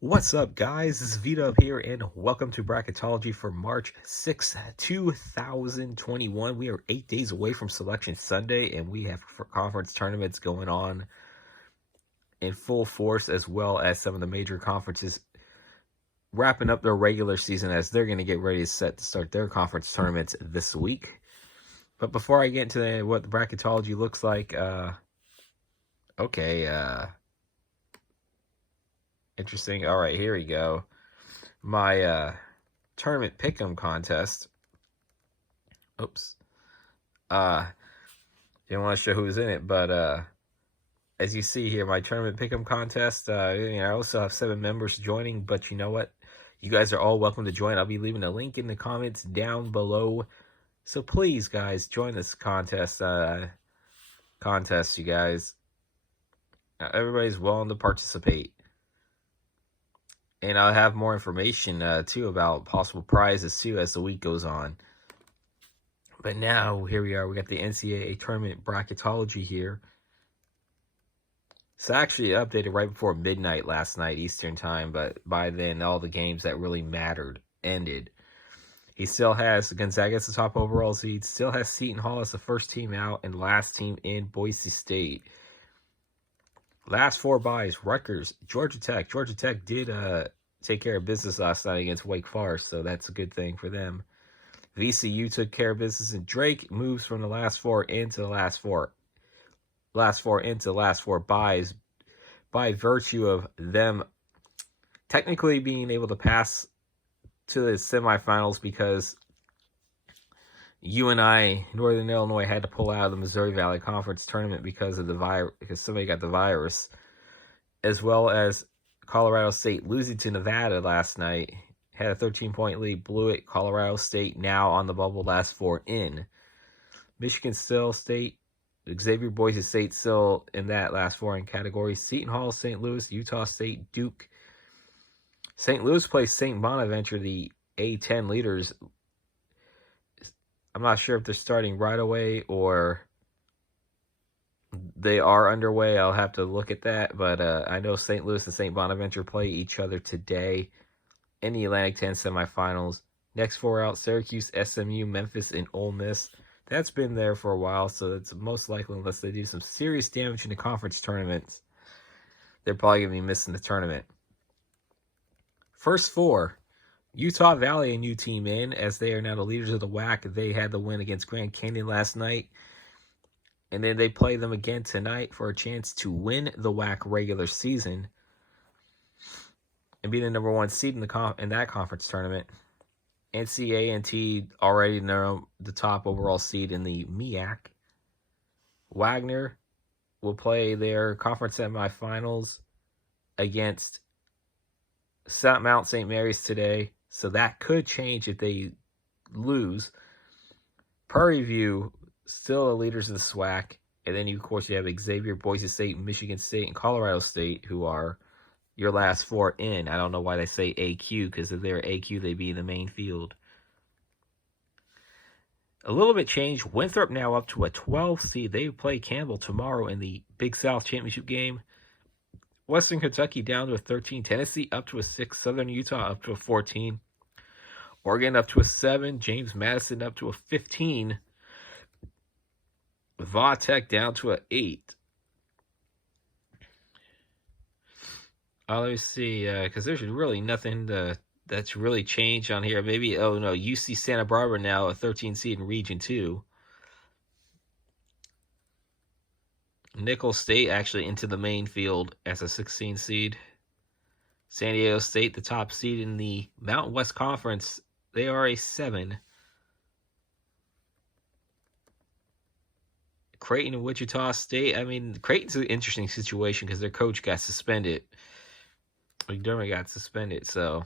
What's up, guys? This is Vito up here, and welcome to Bracketology for March 6th, 2021. We are 8 days away from Selection Sunday, and we have conference tournaments going on in full force, as well as some of the major conferences wrapping up their regular season as they're going to get ready to start their conference tournaments this week. But before I get into what the Bracketology looks like, interesting. All right, here we go. My tournament pick'em contest. Oops. Didn't want to show who's in it, but as you see here, my tournament pick'em contest. I also have 7 members joining, but you know what? You guys are all welcome to join. I'll be leaving a link in the comments down below. So please, guys, join this contest. You guys. Everybody's willing to participate. And I'll have more information, too, about possible prizes, too, as the week goes on. But now, here we are. We got the Ncaa tournament bracketology here. It's actually updated right before midnight last night, Eastern time. But by then, all the games that really mattered ended. He still has Gonzaga as the top overall seed. Still has Seton Hall as the first team out and last team in, Boise State. Last 4 byes, Rutgers, Georgia Tech. Georgia Tech did take care of business last night against Wake Forest, so that's a good thing for them. VCU took care of business, and Drake moves from the last 4 into the last 4 byes by virtue of them technically being able to pass to the semifinals because UNI, Northern Illinois, had to pull out of the Missouri Valley Conference tournament because of the virus, because somebody got the virus, as well as Colorado State losing to Nevada last night. Had a 13-point lead, blew it. Colorado State now on the bubble, last 4 in. Michigan State, Xavier, Boise State still in that last 4 in category. Seton Hall, St. Louis, Utah State, Duke. St. Louis plays St. Bonaventure, the A10 leaders. I'm not sure if they're starting right away or they are underway. I'll have to look at that. But I know St. Louis and St. Bonaventure play each other today in the Atlantic 10 semifinals. Next 4 out, Syracuse, SMU, Memphis, and Ole Miss. That's been there for a while, so it's most likely, unless they do some serious damage in the conference tournaments, they're probably going to be missing the tournament. First 4. Utah Valley, a new team in, as they are now the leaders of the WAC. They had the win against Grand Canyon last night. And then they play them again tonight for a chance to win the WAC regular season and be the number 1 seed in that conference tournament. Ncaa already know the top overall seed in the MEAC. Wagner will play their conference semifinals against Mount St. Mary's today. So that could change if they lose. Prairie View, still the leaders of the SWAC. And then, of course, you have Xavier, Boise State, Michigan State, and Colorado State, who are your last 4 in. I don't know why they say AQ, because if they're AQ, they'd be in the main field. A little bit changed. Winthrop now up to a 12 seed. They play Campbell tomorrow in the Big South Championship game. Western Kentucky down to a 13. Tennessee up to a 6. Southern Utah up to a 14. Oregon up to a 7. James Madison up to a 15. Va-Tech down to an 8. Let me see, because there's really nothing that's really changed on here. Maybe, UC Santa Barbara now a 13 seed in Region 2. Nicholls State actually into the main field as a 16 seed. San Diego State, the top seed in the Mountain West Conference. They are a 7. Creighton and Wichita State. I mean, Creighton's an interesting situation because their coach got suspended. McDermott got suspended, so.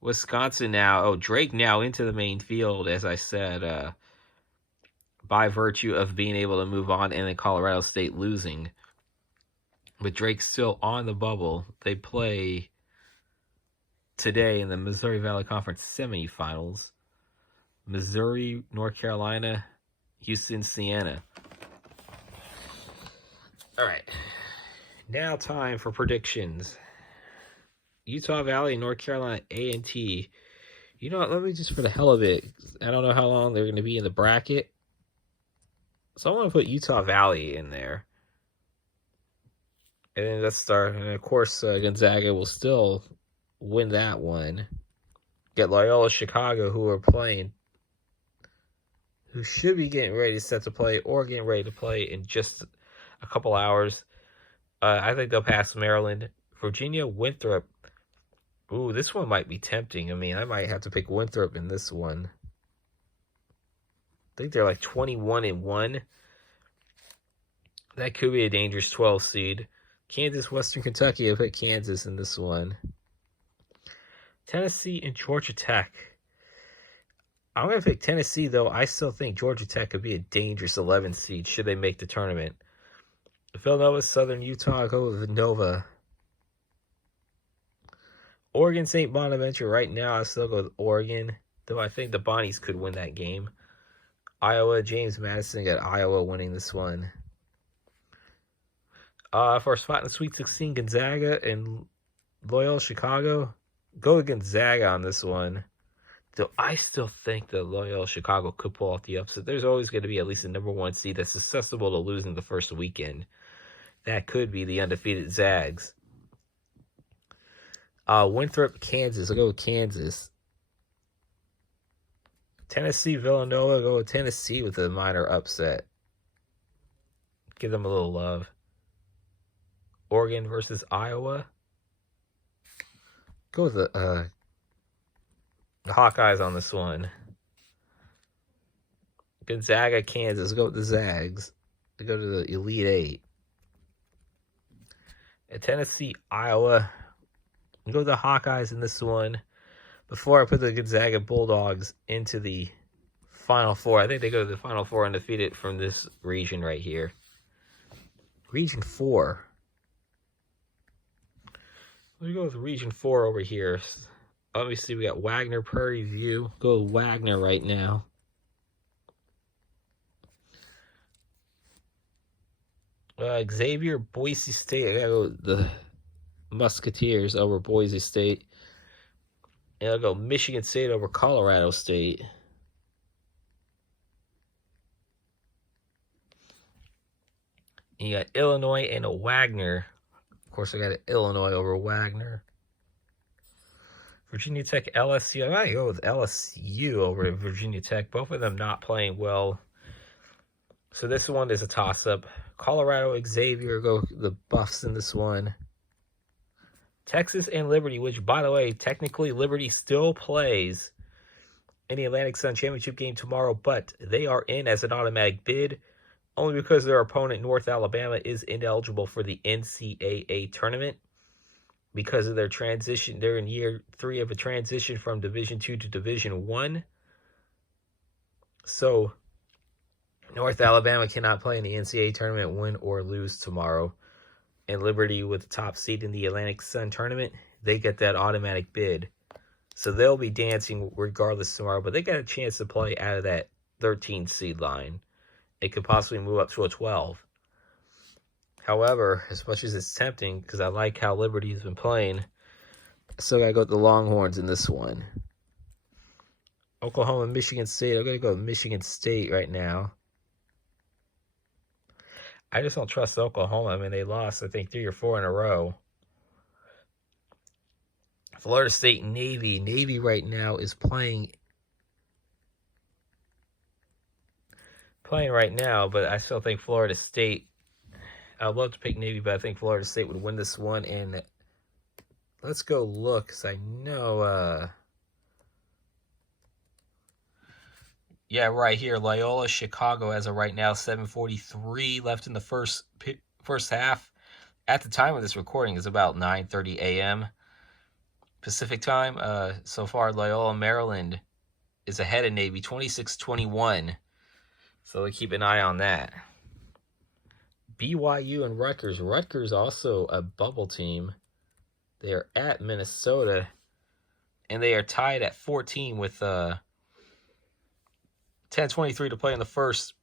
Wisconsin now. Drake now into the main field, as I said, by virtue of being able to move on and then Colorado State losing. But Drake's still on the bubble. They play today in the Missouri Valley Conference semifinals. Missouri, North Now time for predictions. Utah Valley, North Carolina A&T. You know what? Let me just, for the hell of it, I don't know how long they're going to be in the bracket, so I want to put Utah Valley in there. And then let's start. And of course, Gonzaga will still win that one. Get Loyola Chicago, who are playing, who should be getting ready to set to play or getting ready to play in just a couple hours. I think they'll pass Maryland. Virginia, Winthrop. Ooh, this one might be tempting. I mean, I might have to pick Winthrop in this one. I think they're like 21-1. That could be a dangerous 12 seed. Kansas, Western Kentucky. I put Kansas in this one. Tennessee and Georgia Tech. I'm going to pick Tennessee, though. I still think Georgia Tech could be a dangerous 11 seed should they make the tournament. Villanova, Southern Utah. Go with Nova. Oregon, St. Bonaventure. Right now, I still go with Oregon, though I think the Bonnies could win that game. Iowa, James Madison. Got Iowa winning this one. For a spot in the Sweet 16, Gonzaga and Loyola Chicago. Go with Gonzaga on this one. Though I still think that Loyola Chicago could pull off the upset. There's always going to be at least a number one seed that's susceptible to losing the first weekend. That could be the undefeated Zags. Winthrop, Kansas. I'll go with Kansas. Tennessee, Villanova. I'll go with Tennessee with a minor upset. Give them a little love. Oregon versus Iowa. Go with the Hawkeyes on this one. Gonzaga, Kansas. Go with the Zags. They go to the Elite Eight. And Tennessee, Iowa. Go with the Hawkeyes in this one. Before I put the Gonzaga Bulldogs into the Final Four, I think they go to the Final Four undefeated from this region right here. Region 4. Let me go with Region 4 over here. Obviously, we got Wagner, Prairie View. Go with Wagner right now. Xavier, Boise State. I gotta go with the Musketeers over Boise State. And I'll go Michigan State over Colorado State. And you got Illinois and a Wagner. Of course, I got Illinois over Wagner. Virginia Tech, LSU. I might go with LSU over Virginia Tech. Both of them not playing well. So this one is a toss-up. Colorado, Xavier. Go the Buffs in this one. Texas and Liberty, which, by the way, technically Liberty still plays in the Atlantic Sun Championship game tomorrow, but they are in as an automatic bid only because their opponent, North Alabama, is ineligible for the NCAA tournament because of their transition. They're in year 3 of a transition from Division II to Division I. So North Alabama cannot play in the NCAA tournament, win or lose tomorrow. And Liberty, with the top seed in the Atlantic Sun tournament, they get that automatic bid. So they'll be dancing regardless tomorrow, but they got a chance to play out of that 13 seed line. It could possibly move up to a 12. However, as much as it's tempting, because I like how Liberty has been playing, I still got to go with the Longhorns in this one. Oklahoma, Michigan State. I'm going to go with Michigan State right now. I just don't trust Oklahoma. I mean, they lost, I think, 3 or 4 in a row. Florida State, Navy. Navy right now is playing right now, but I still think Florida State, I'd love to pick Navy, but I think Florida State would win this one. And let's go look, because I know, yeah, right here, Loyola Chicago as of right now, 7:43 left in the first half. At the time of this recording is about 9:30 a.m. Pacific time. So far, Loyola Maryland is ahead of Navy, 26-21. So keep an eye on that. BYU and Rutgers. Rutgers also a bubble team. They are at Minnesota, and they are tied at 14 with 10:23 to play in the first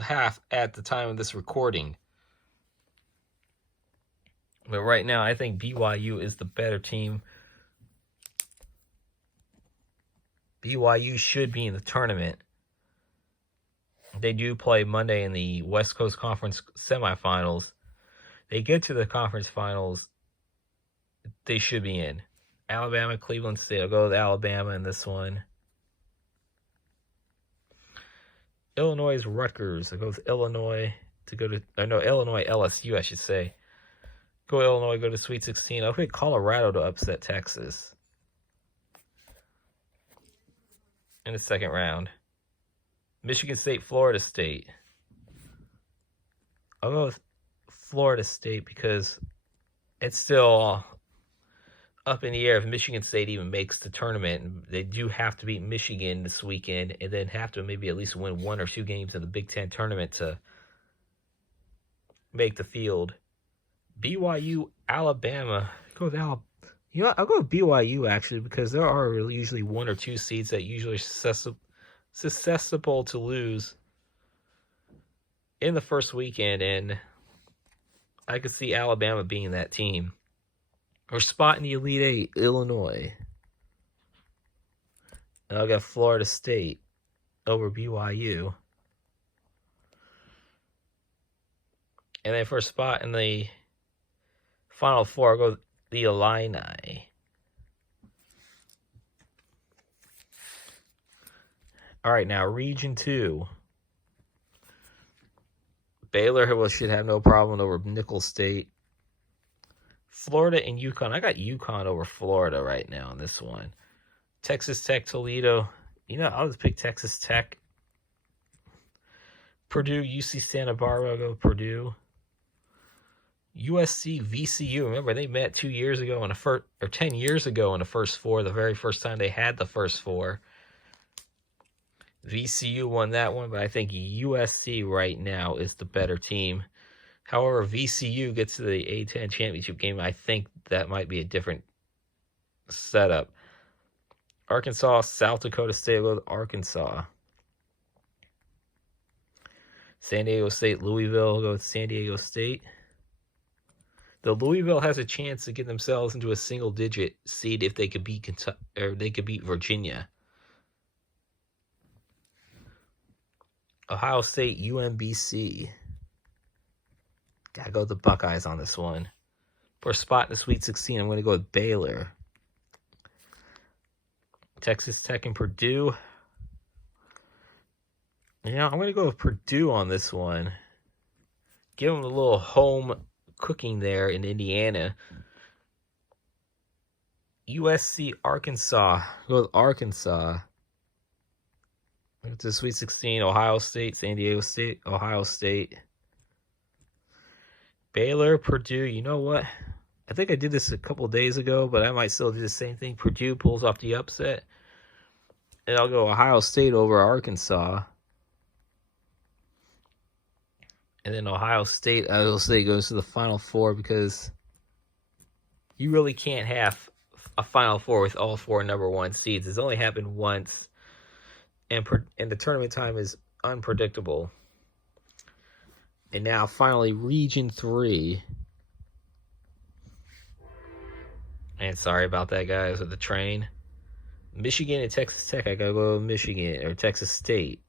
half at the time of this recording. But right now, I think BYU is the better team. BYU should be in the tournament. They do play Monday in the West Coast Conference semifinals. They get to the conference finals, they should be in. Alabama, Cleveland State. I'll go with Alabama in this one. Illinois, Rutgers. I'll go with Illinois to go to, Illinois, LSU, I should say. Go Illinois, go to Sweet 16. I'll pick Colorado to upset Texas in the second round. Michigan State, Florida State. I'll go with Florida State because it's still up in the air if Michigan State even makes the tournament. They do have to beat Michigan this weekend and then have to maybe at least win 1 or 2 games in the Big Ten tournament to make the field. BYU, Alabama. Go with Alabama. You know what? I'll go with BYU actually because there are usually 1 or 2 seeds that usually are susceptible to lose in the first weekend, and I could see Alabama being that team. Or spot in the Elite Eight, Illinois. And I'll get Florida State over BYU. And then for a spot in the Final Four, I'll go the Illini. All right, now Region 2. Baylor should have no problem over Nicholls State. Florida and UConn. I got UConn over Florida right now in this one. Texas Tech, Toledo. I'll just pick Texas Tech. Purdue, UC Santa Barbara. I'll go Purdue. USC, VCU. Remember, they met 2 years ago 10 years ago in the first four. The very first time they had the first four. VCU won that one, but I think USC right now is the better team. However, VCU gets to the A-10 championship game. I think that might be a different setup. Arkansas, South Dakota State. Go with Arkansas. San Diego State, Louisville. Go with San Diego State. The Louisville has a chance to get themselves into a single-digit seed if they could beat Virginia. Ohio State, UMBC. Gotta go with the Buckeyes on this one. For a spot in the Sweet 16, I'm going to go with Baylor. Texas Tech and Purdue. I'm going to go with Purdue on this one. Give them a little home cooking there in Indiana. USC, Arkansas. Go with Arkansas. To Sweet 16, Ohio State, San Diego State, Ohio State. Baylor, Purdue, you know what? I think I did this a couple days ago, but I might still do the same thing. Purdue pulls off the upset. And I'll go Ohio State over Arkansas. And then Ohio State, I will say, goes to the Final Four because you really can't have a Final Four with all 4 number 1 seeds. It's only happened once. And the tournament time is unpredictable. And now, finally, Region 3. And sorry about that, guys, with the train. Michigan and Texas Tech. I gotta go with Michigan, or Texas State.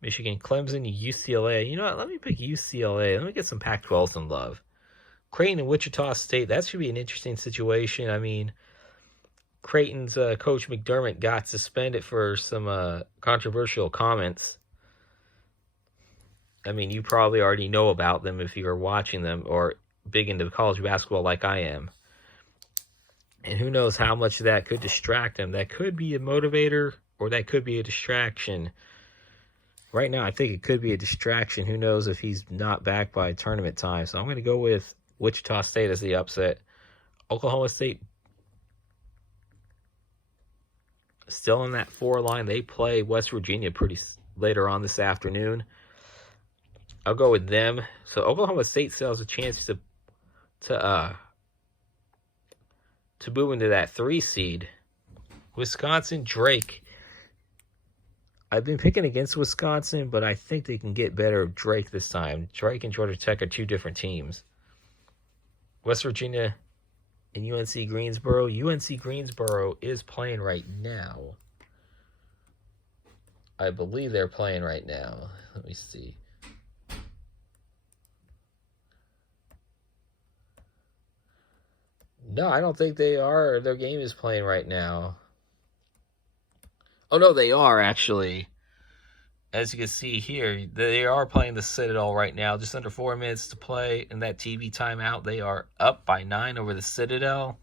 Michigan, Clemson, UCLA. You know what? Let me pick UCLA. Let me get some Pac-12 some love. Creighton and Wichita State. That should be an interesting situation. I mean, Creighton's coach McDermott got suspended for some controversial comments. I mean, you probably already know about them if you're watching them or big into college basketball like I am. And who knows how much that could distract him. That could be a motivator or that could be a distraction. Right now, I think it could be a distraction. Who knows if he's not back by tournament time. So I'm going to go with Wichita State as the upset. Oklahoma State still in that 4 line. They play West Virginia pretty later on this afternoon. I'll go with them. So Oklahoma State still has a chance to move into that 3 seed. Wisconsin, Drake. I've been picking against Wisconsin, but I think they can get better of Drake this time. Drake and Georgia Tech are 2 different teams. West Virginia and UNC Greensboro. UNC Greensboro is playing right now. I believe they're playing right now. Let me see. No, I don't think they are. Their game is playing right now. Oh, no, they are, actually. As you can see here, they are playing the Citadel right now. Just under 4 minutes to play in that TV timeout. They are up by 9 over the Citadel.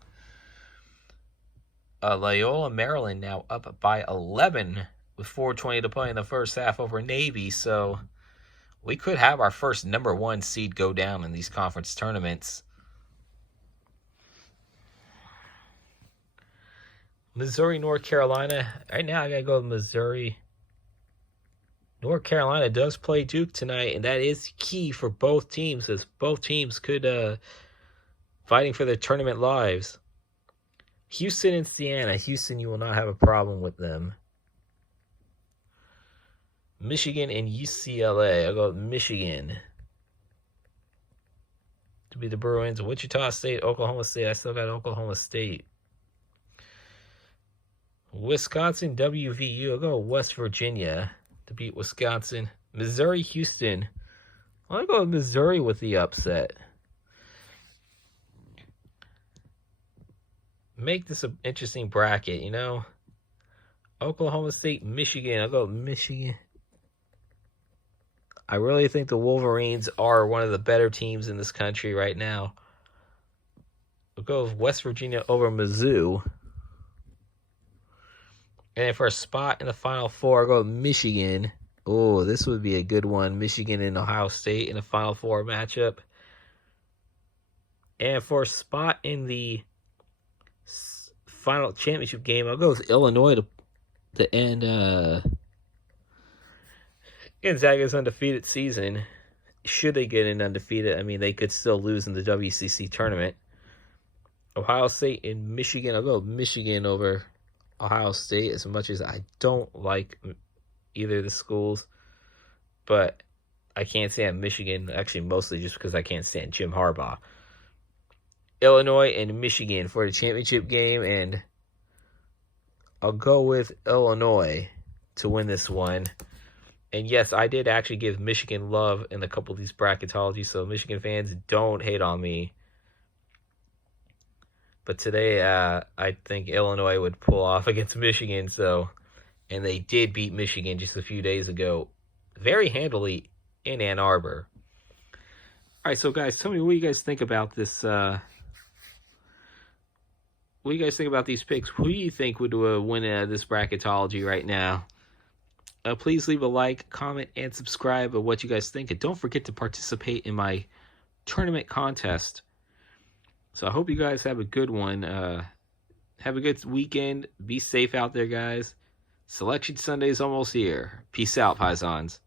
Loyola, Maryland now up by 11 with 4:20 to play in the first half over Navy. So we could have our first number 1 seed go down in these conference tournaments. Missouri, North Carolina. Right now, I got to go with Missouri. North Carolina does play Duke tonight, and that is key for both teams, as both teams could fighting for their tournament lives. Houston and Siena. Houston, you will not have a problem with them. Michigan and UCLA. I'll go with Michigan to be the Bruins. Wichita State, Oklahoma State. I still got Oklahoma State. Wisconsin, WVU. I'll go with West Virginia to beat Wisconsin. Missouri, Houston. I'll go with Missouri with the upset. Make this an interesting bracket, you know. Oklahoma State, Michigan. I'll go with Michigan. I really think the Wolverines are one of the better teams in this country right now. I'll go with West Virginia over Mizzou. And for a spot in the Final Four, I'll go with Michigan. Oh, this would be a good one. Michigan and Ohio State in the Final Four matchup. And for a spot in the final championship game, I'll go with Illinois to end Gonzaga's undefeated season. Should they get in undefeated, I mean, they could still lose in the WCC tournament. Ohio State and Michigan. I'll go with Michigan over Ohio State, as much as I don't like either of the schools. But I can't stand Michigan, actually mostly just because I can't stand Jim Harbaugh. Illinois and Michigan for the championship game, and I'll go with Illinois to win this one. And yes, I did actually give Michigan love in a couple of these bracketology, so Michigan fans, don't hate on me. But today, I think Illinois would pull off against Michigan, and they did beat Michigan just a few days ago very handily in Ann Arbor. All right, so guys, tell me what you guys think about this. What do you guys think about these picks? Who do you think would win this bracketology right now? Please leave a like, comment, and subscribe of what you guys think. And don't forget to participate in my tournament contest. So I hope you guys have a good one. Have a good weekend. Be safe out there, guys. Selection Sunday is almost here. Peace out, Paisans.